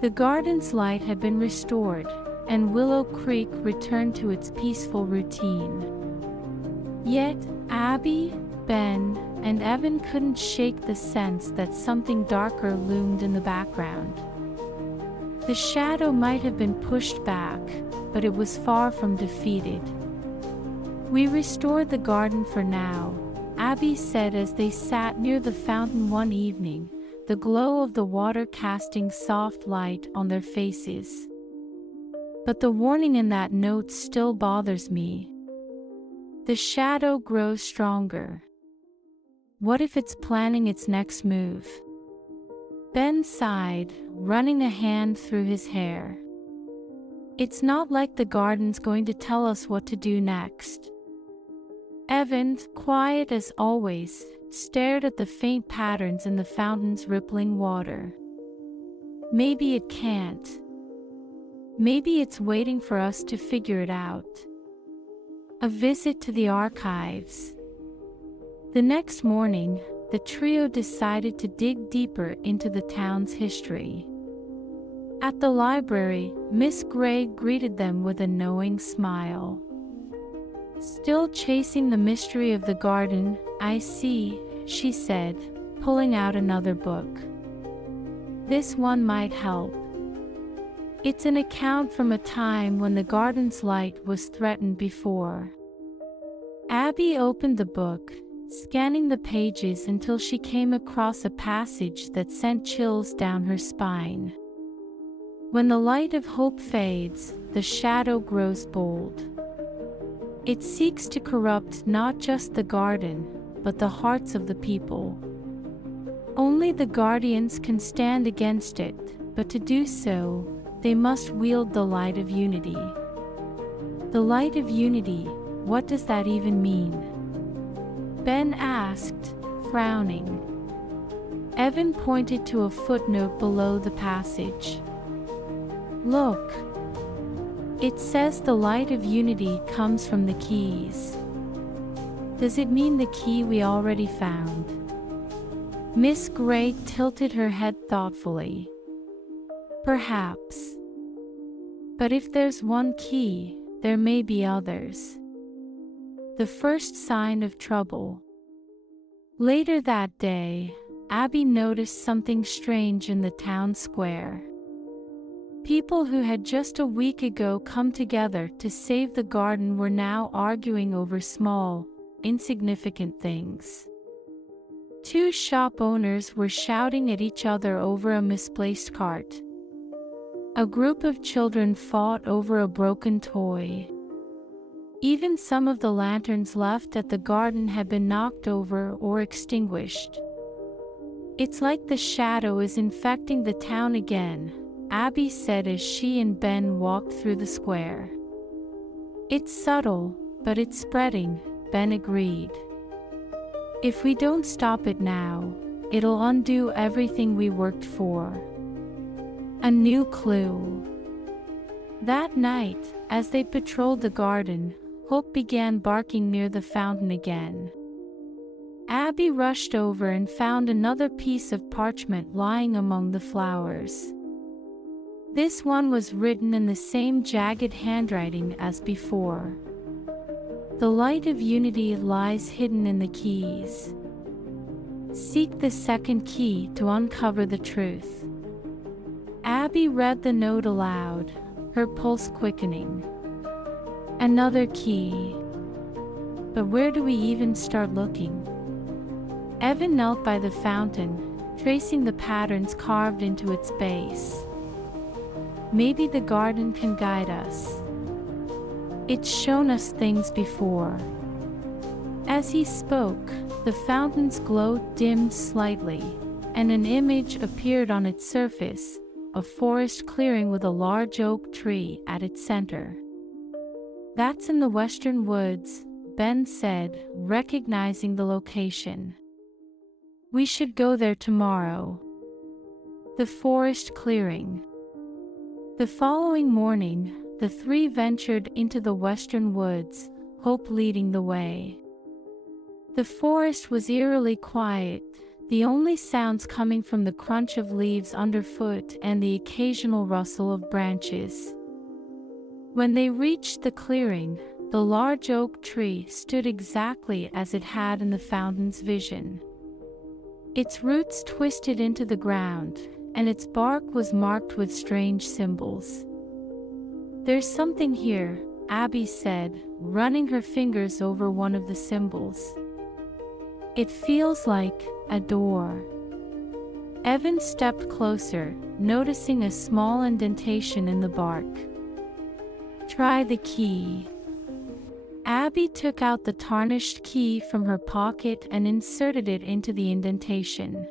The garden's light had been restored, and Willow Creek returned to its peaceful routine. Yet, Abby, Ben, and Evan couldn't shake the sense that something darker loomed in the background. The shadow might have been pushed back, but it was far from defeated. "We restored the garden for now," Abby said as they sat near the fountain one evening, the glow of the water casting soft light on their faces. "But the warning in that note still bothers me. The shadow grows stronger. What if it's planning its next move?" Ben sighed, running a hand through his hair. "It's not like the garden's going to tell us what to do next." Evan, quiet as always, stared at the faint patterns in the fountain's rippling water. "Maybe it can't. Maybe it's waiting for us to figure it out." A visit to the archives. The next morning, the trio decided to dig deeper into the town's history. At the library, Miss Gray greeted them with a knowing smile. "Still chasing the mystery of the garden, I see," she said, pulling out another book. "This one might help. It's an account from a time when the garden's light was threatened before." Abby opened the book, scanning the pages until she came across a passage that sent chills down her spine. "When the light of hope fades, the shadow grows bold. It seeks to corrupt not just the garden, but the hearts of the people. Only the guardians can stand against it, but to do so, they must wield the light of unity." The light of unity, what does that even mean? Ben asked, frowning. Evan pointed to a footnote below the passage. "Look. It says the light of unity comes from the keys. Does it mean the key we already found?" Miss Gray tilted her head thoughtfully. "Perhaps. But if there's one key, there may be others." The first sign of trouble. Later that day, Abby noticed something strange in the town square. People who had just a week ago come together to save the garden were now arguing over small, insignificant things. Two shop owners were shouting at each other over a misplaced cart. A group of children fought over a broken toy. Even some of the lanterns left at the garden had been knocked over or extinguished. "It's like the shadow is infecting the town again," Abby said as she and Ben walked through the square. "It's subtle, but it's spreading," Ben agreed. "If we don't stop it now, it'll undo everything we worked for." A new clue. That night, as they patrolled the garden, Hope began barking near the fountain again. Abby rushed over and found another piece of parchment lying among the flowers. This one was written in the same jagged handwriting as before. The light of unity lies hidden in the keys. Seek the second key to uncover the truth. Abby read the note aloud, her pulse quickening. Another key. But where do we even start looking? Evan knelt by the fountain, tracing the patterns carved into its base. Maybe the garden can guide us. It's shown us things before. As he spoke, the fountain's glow dimmed slightly, and an image appeared on its surface, a forest clearing with a large oak tree at its center. "That's in the western woods," Ben said, recognizing the location. "We should go there tomorrow." The forest clearing. The following morning, the three ventured into the western woods, Hope leading the way. The forest was eerily quiet, the only sounds coming from the crunch of leaves underfoot and the occasional rustle of branches. When they reached the clearing, the large oak tree stood exactly as it had in the fountain's vision. Its roots twisted into the ground, and its bark was marked with strange symbols. "There's something here," Abby said, running her fingers over one of the symbols. "It feels like a door." Evan stepped closer, noticing a small indentation in the bark. "Try the key." Abby took out the tarnished key from her pocket and inserted it into the indentation.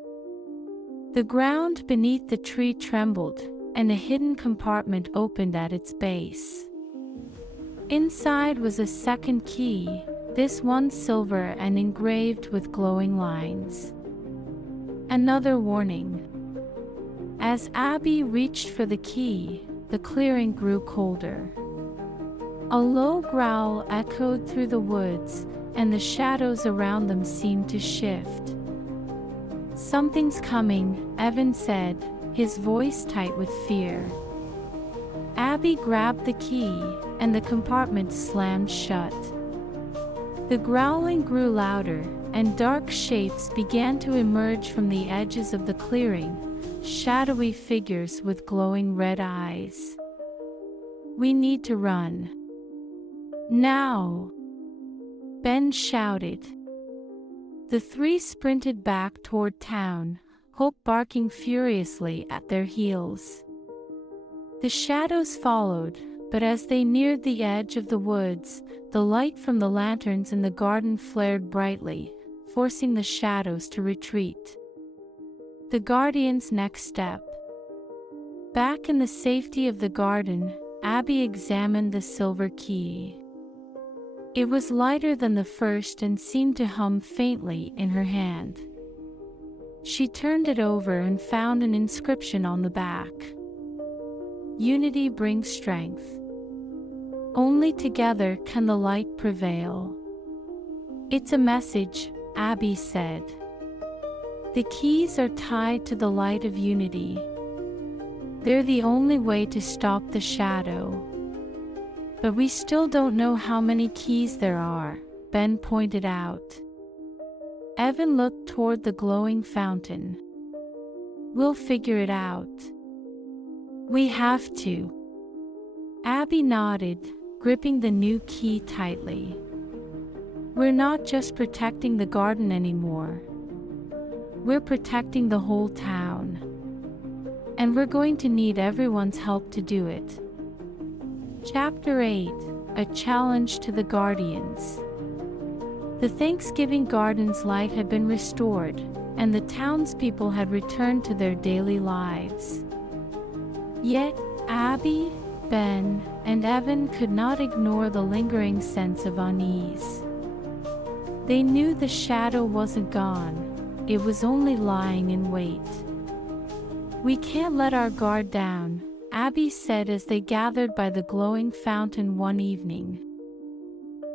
The ground beneath the tree trembled, and a hidden compartment opened at its base. Inside was a second key, this one silver and engraved with glowing lines. Another warning. As Abby reached for the key, the clearing grew colder. A low growl echoed through the woods, and the shadows around them seemed to shift. "Something's coming," Evan said, his voice tight with fear. Abby grabbed the key, and the compartment slammed shut. The growling grew louder, and dark shapes began to emerge from the edges of the clearing, shadowy figures with glowing red eyes. "We need to run. Now!" Ben shouted. The three sprinted back toward town, Hope barking furiously at their heels. The shadows followed, but as they neared the edge of the woods, the light from the lanterns in the garden flared brightly, forcing the shadows to retreat. The Guardian's next step. Back in the safety of the garden, Abby examined the silver key. It was lighter than the first and seemed to hum faintly in her hand. She turned it over and found an inscription on the back. "Unity brings strength. Only together can the light prevail." "It's a message," Abby said. "The keys are tied to the light of unity. They're the only way to stop the shadow. But we still don't know how many keys there are," Ben pointed out. Evan looked toward the glowing fountain. "We'll figure it out." "We have to." Abby nodded, gripping the new key tightly. "We're not just protecting the garden anymore. We're protecting the whole town. And we're going to need everyone's help to do it." Chapter 8: A Challenge to the Guardians. The Thanksgiving garden's light had been restored, and the townspeople had returned to their daily lives. Yet, Abby, Ben, and Evan could not ignore the lingering sense of unease. They knew the shadow wasn't gone, it was only lying in wait. "We can't let our guard down," Abby said as they gathered by the glowing fountain one evening.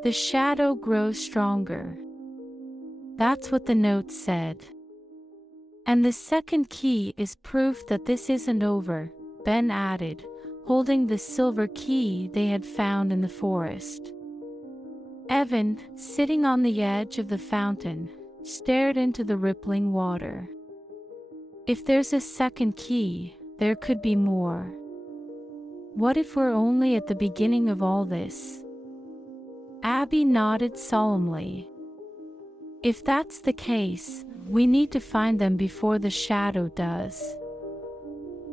The shadow grows stronger. That's what the note said. And the second key is proof that this isn't over, Ben added, holding the silver key they had found in the forest. Evan, sitting on the edge of the fountain, stared into the rippling water. If there's a second key, there could be more. What if we're only at the beginning of all this? Abby nodded solemnly. If that's the case, we need to find them before the shadow does.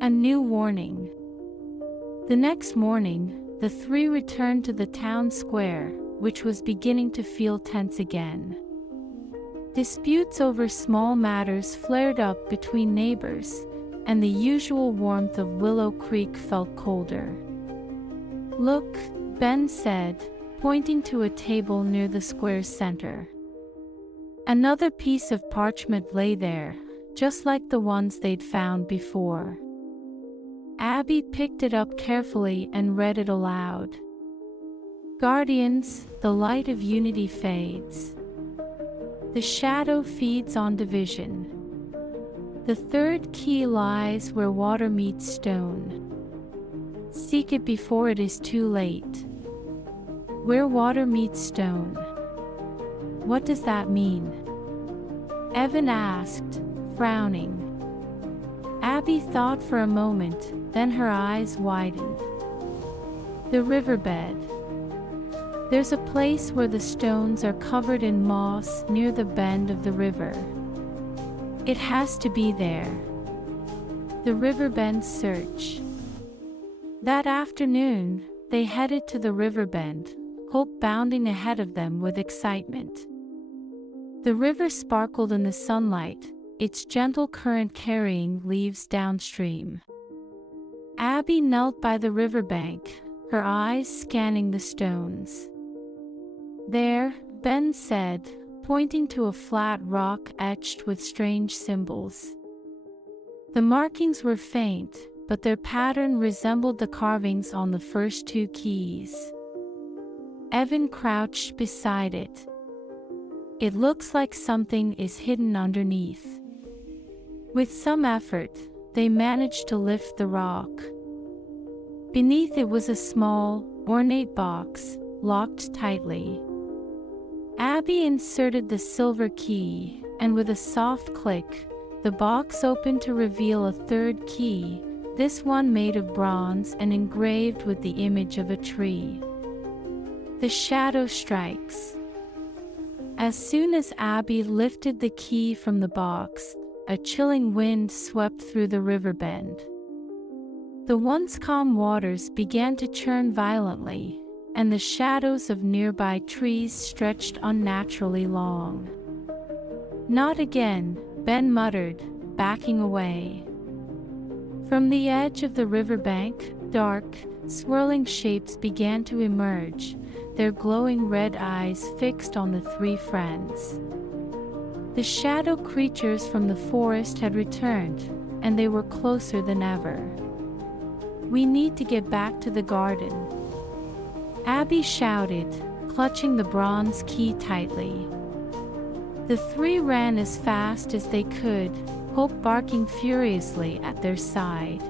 A new warning. The next morning, the three returned to the town square, which was beginning to feel tense again. Disputes over small matters flared up between neighbors, and the usual warmth of Willow Creek felt colder. "Look," Ben said, pointing to a table near the square's center. Another piece of parchment lay there, just like the ones they'd found before. Abby picked it up carefully and read it aloud. "Guardians, the light of unity fades. The shadow feeds on division. The third key lies where water meets stone. Seek it before it is too late." Where water meets stone. What does that mean? Evan asked, frowning. Abby thought for a moment, then her eyes widened. The riverbed. There's a place where the stones are covered in moss near the bend of the river. It has to be there. The riverbend search. That afternoon, they headed to the riverbend, Hope bounding ahead of them with excitement. The river sparkled in the sunlight, its gentle current carrying leaves downstream. Abby knelt by the riverbank, her eyes scanning the stones. "There," Ben said, pointing to a flat rock etched with strange symbols. The markings were faint, but their pattern resembled the carvings on the first two keys. Evan crouched beside it. "It looks like something is hidden underneath." With some effort, they managed to lift the rock. Beneath it was a small, ornate box, locked tightly. Abby inserted the silver key, and with a soft click, the box opened to reveal a third key, this one made of bronze and engraved with the image of a tree. The shadow strikes. As soon as Abby lifted the key from the box, a chilling wind swept through the riverbend. The once calm waters began to churn violently, and the shadows of nearby trees stretched unnaturally long. "Not again," Ben muttered, backing away. From the edge of the riverbank, dark, swirling shapes began to emerge, their glowing red eyes fixed on the three friends. The shadow creatures from the forest had returned, and they were closer than ever. "We need to get back to the garden," Abby shouted, clutching the bronze key tightly. The three ran as fast as they could, Hope barking furiously at their side.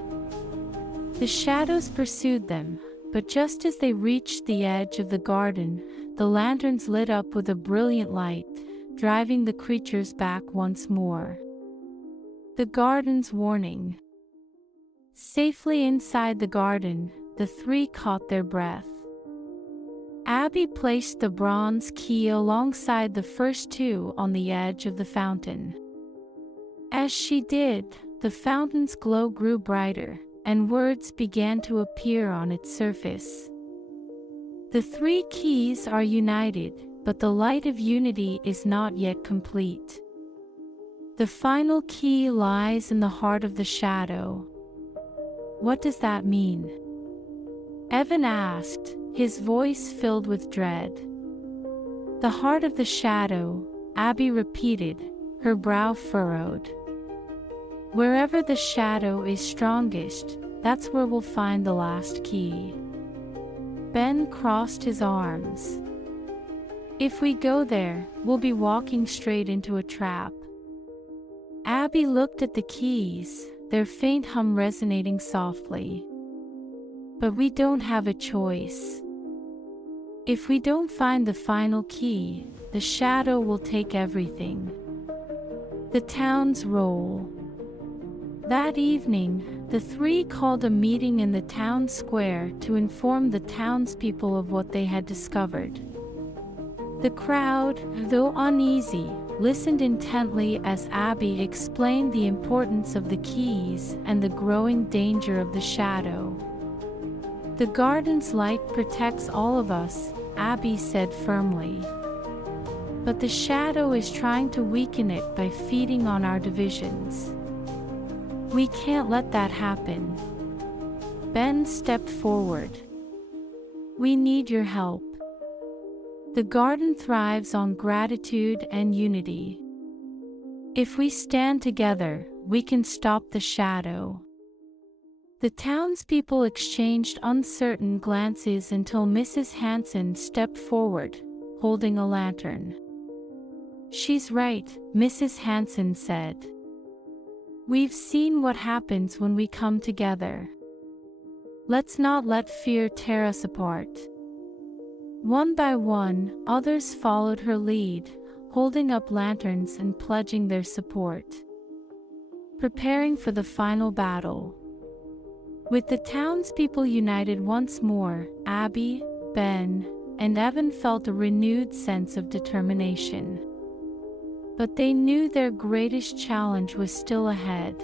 The shadows pursued them, but just as they reached the edge of the garden, the lanterns lit up with a brilliant light, driving the creatures back once more. The garden's warning. Safely inside the garden, the three caught their breath. Abby placed the bronze key alongside the first two on the edge of the fountain. As she did, the fountain's glow grew brighter, and words began to appear on its surface. The three keys are united, but the light of unity is not yet complete. The final key lies in the heart of the shadow. What does that mean? Evan asked, his voice filled with dread. The heart of the shadow, Abby repeated, her brow furrowed. Wherever the shadow is strongest, that's where we'll find the last key. Ben crossed his arms. If we go there, we'll be walking straight into a trap. Abby looked at the keys, their faint hum resonating softly. But we don't have a choice. If we don't find the final key, the shadow will take everything. The town's role. That evening, the three called a meeting in the town square to inform the townspeople of what they had discovered. The crowd, though uneasy, listened intently as Abby explained the importance of the keys and the growing danger of the shadow. The garden's light protects all of us, Abby said firmly. But the shadow is trying to weaken it by feeding on our divisions. We can't let that happen. Ben stepped forward. We need your help. The garden thrives on gratitude and unity. If we stand together, we can stop the shadow. The townspeople exchanged uncertain glances until Mrs. Hanson stepped forward, holding a lantern. She's right, Mrs. Hanson said. We've seen what happens when we come together. Let's not let fear tear us apart. One by one, others followed her lead, holding up lanterns and pledging their support. Preparing for the final battle. With the townspeople united once more, Abby, Ben, and Evan felt a renewed sense of determination. But they knew their greatest challenge was still ahead.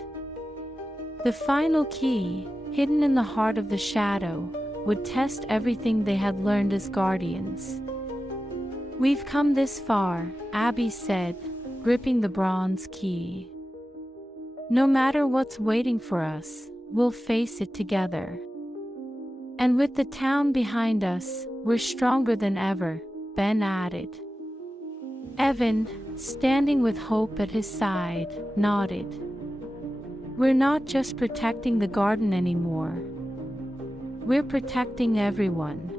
The final key, hidden in the heart of the shadow, would test everything they had learned as guardians. We've come this far, Abby said, gripping the bronze key. No matter what's waiting for us, we'll face it together. And with the town behind us, we're stronger than ever, Ben added. Evan, standing with hope at his side, nodded. We're not just protecting the garden anymore. We're protecting everyone.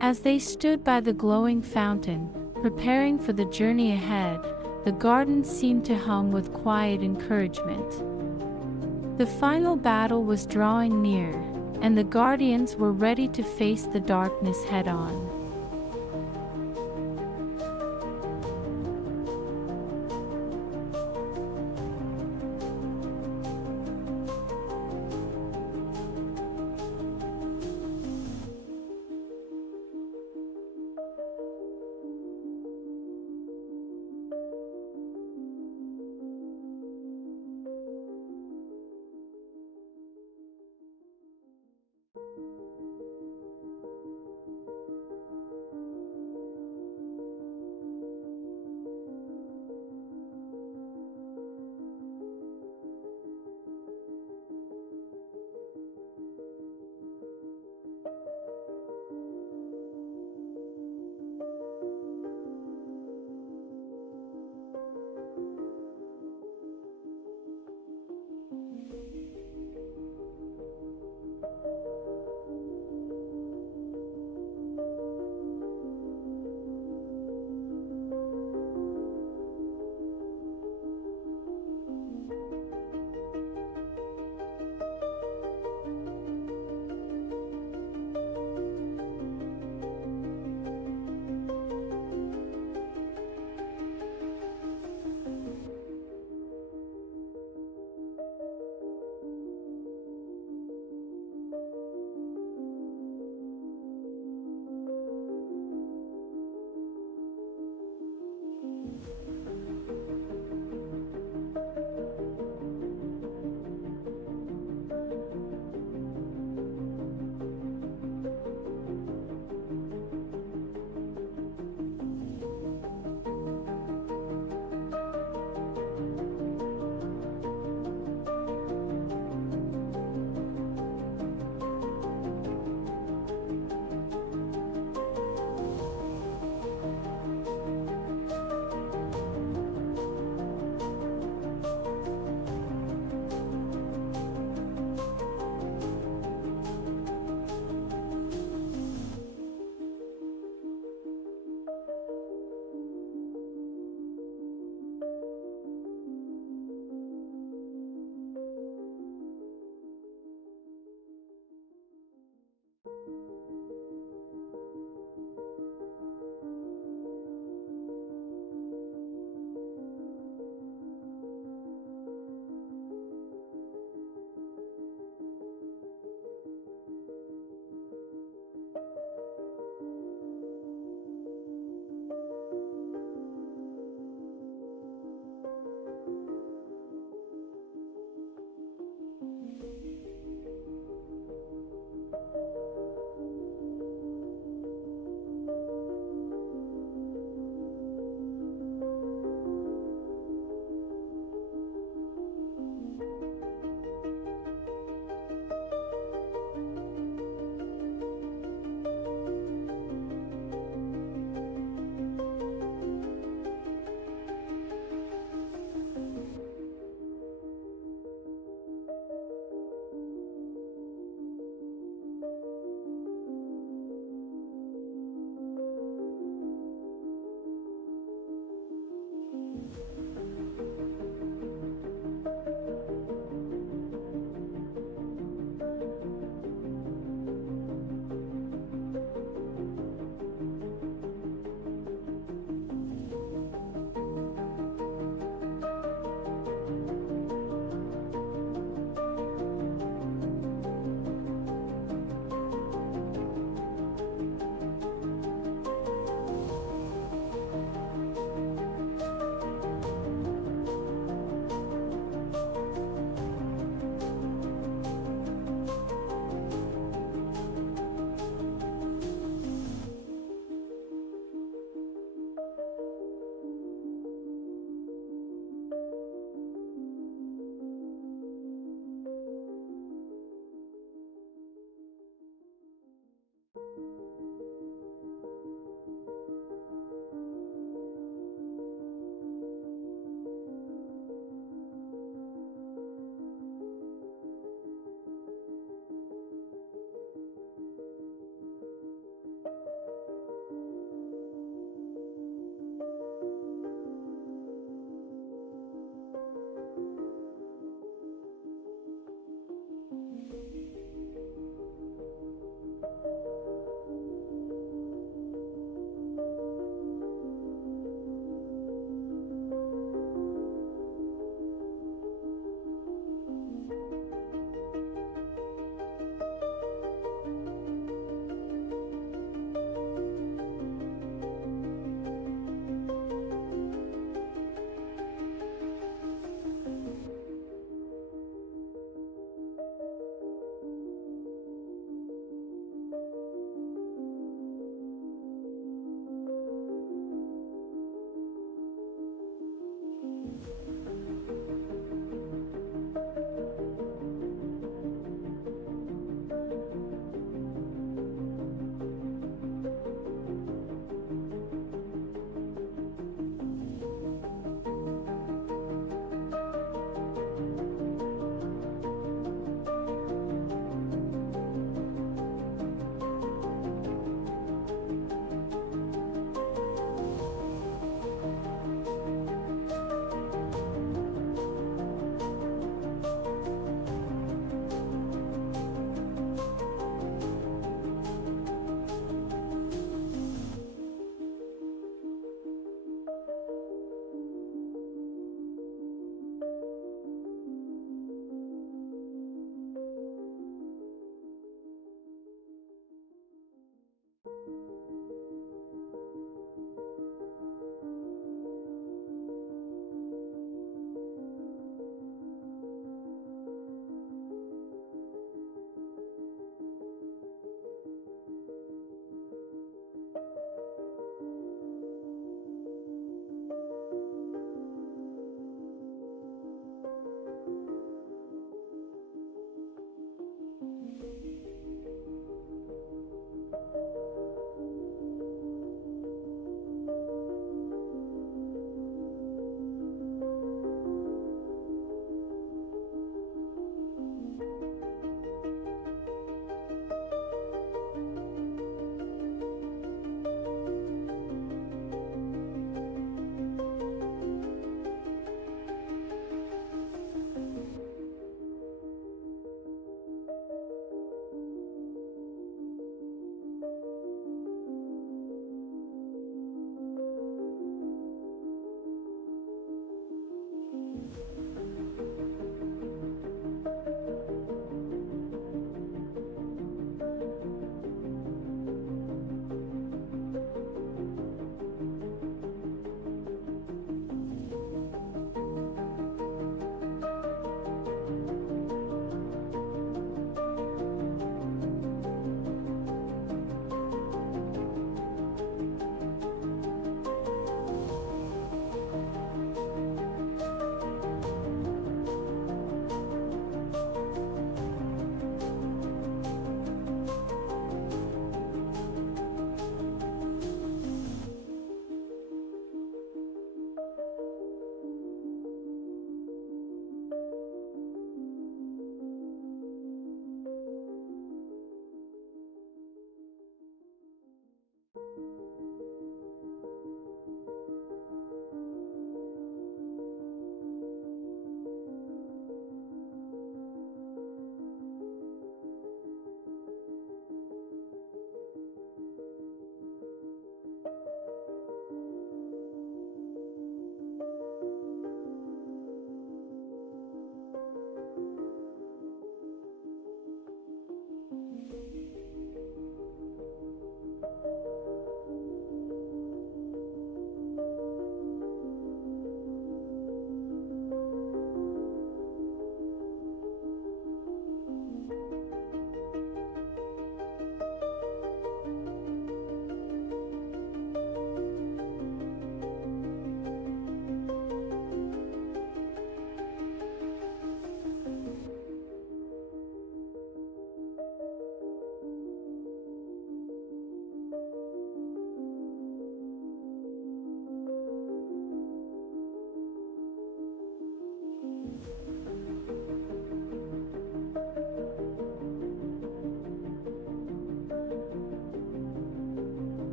As they stood by the glowing fountain, preparing for the journey ahead, the garden seemed to hum with quiet encouragement. The final battle was drawing near, and the guardians were ready to face the darkness head-on.